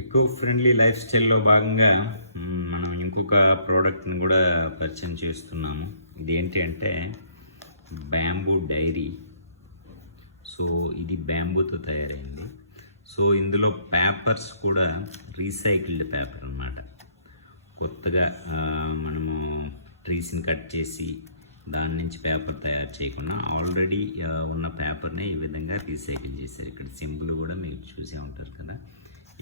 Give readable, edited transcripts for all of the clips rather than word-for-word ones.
Eco friendly life స్టైల్లో భాగంగా మనం ఇంకొక ప్రోడక్ట్ని కూడా పరిచయం చేస్తున్నాము. ఇదేంటి అంటే బ్యాంబూ డైరీ. సో ఇది బ్యాంబూతో తయారైంది. సో ఇందులో పేపర్స్ కూడా రీసైకిల్డ్ పేపర్ అన్నమాట. కొత్తగా మనము ట్రీస్ని కట్ చేసి దాని నుంచి పేపర్ తయారు చేయకుండా ఆల్రెడీ ఉన్న పేపర్ని ఈ విధంగా రీసైకిల్ చేశారు. ఇక్కడ సింబల్ కూడా మీరు చూసే ఉంటారు కదా,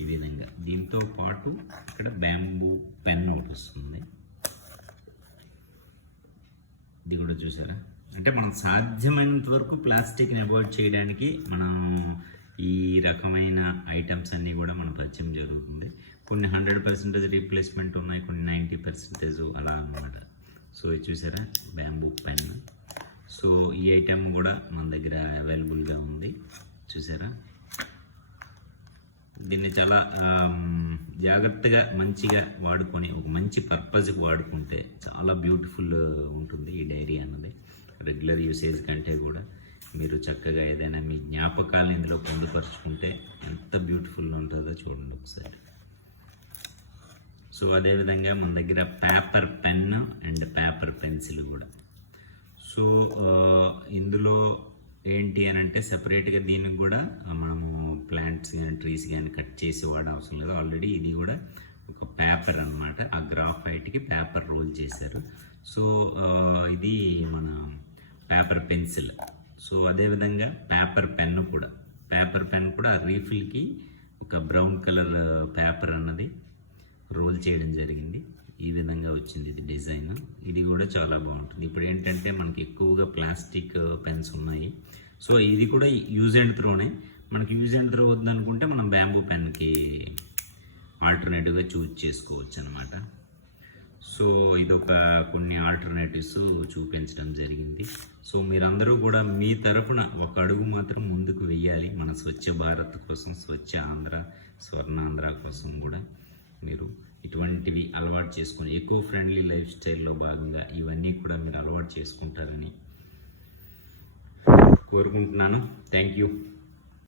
ఈ విధంగా. దీంతో పాటు ఇక్కడ బ్యాంబూ పెన్ ఒకటి వస్తుంది, ఇది కూడా చూసారా. అంటే మనం సాధ్యమైనంత వరకు ప్లాస్టిక్ని అవాయిడ్ చేయడానికి మనం ఈ రకమైన ఐటమ్స్ అన్నీ కూడా మనం పరిచయం జరుగుతుంది. కొన్ని 100% రీప్లేస్మెంట్ ఉన్నాయి, కొన్ని 90% అలా అన్నమాట. సో ఇది చూసారా, బ్యాంబూ పెన్. సో ఈ ఐటమ్ కూడా మన దగ్గర అవైలబుల్గా ఉంది, చూసారా. దీన్ని చాలా జాగ్రత్తగా మంచిగా వాడుకొని ఒక మంచి పర్పస్కి వాడుకుంటే చాలా బ్యూటిఫుల్ ఉంటుంది ఈ డైరీ అన్నది. రెగ్యులర్ యూసేజ్ కంటే కూడా మీరు చక్కగా ఏదైనా మీ జ్ఞాపకాలను ఇందులో పొందుపరుచుకుంటే ఎంత బ్యూటిఫుల్ ఉంటుందో చూడండి ఒకసారి. సో అదేవిధంగా మన దగ్గర paper pen and paper pencil కూడా. సో ఇందులో ఏంటి అని అంటే సెపరేట్గా దీనికి కూడా మనము ప్లాంట్స్ కానీ ట్రీస్ కానీ కట్ చేసి వాడే అవసరం లేదు. ఆల్రెడీ ఇది కూడా ఒక పేపర్ అన్నమాట. ఆ గ్రాఫైట్కి పేపర్ రోల్ చేశారు. సో ఇది మన పేపర్ పెన్సిల్. సో అదేవిధంగా పేపర్ పెన్ కూడా రీఫిల్కి ఒక బ్రౌన్ కలర్ పేపర్ అన్నది రోల్ చేయడం జరిగింది. ఈ విధంగా వచ్చింది ఇది డిజైన్. ఇది కూడా చాలా బాగుంటుంది. ఇప్పుడు ఏంటంటే మనకి ఎక్కువగా ప్లాస్టిక్ పెన్స్ ఉన్నాయి. సో ఇది కూడా యూజ్ అండ్ త్రోనే. మనకి యూజ్ అండ్ త్రో వద్దనుకుంటే మనం బ్యాంబూ పెన్కి ఆల్టర్నేటివ్గా చూజ్ చేసుకోవచ్చు అనమాట. సో ఇదొక కొన్ని ఆల్టర్నేటివ్స్ చూపించడం జరిగింది. సో మీరందరూ కూడా మీ తరఫున ఒక అడుగు మాత్రం ముందుకు వెయ్యాలి మన స్వచ్ఛ భారత్ కోసం, స్వచ్ఛ ఆంధ్ర, స్వర్ణాంధ్ర కోసం కూడా మీరు ఇటువంటివి అలవాటు చేసుకుని ఎకో ఫ్రెండ్లీ లైఫ్ స్టైల్లో భాగంగా ఇవన్నీ కూడా మీరు అలవాటు చేసుకుంటారని కోరుకుంటున్నాను. Thank you.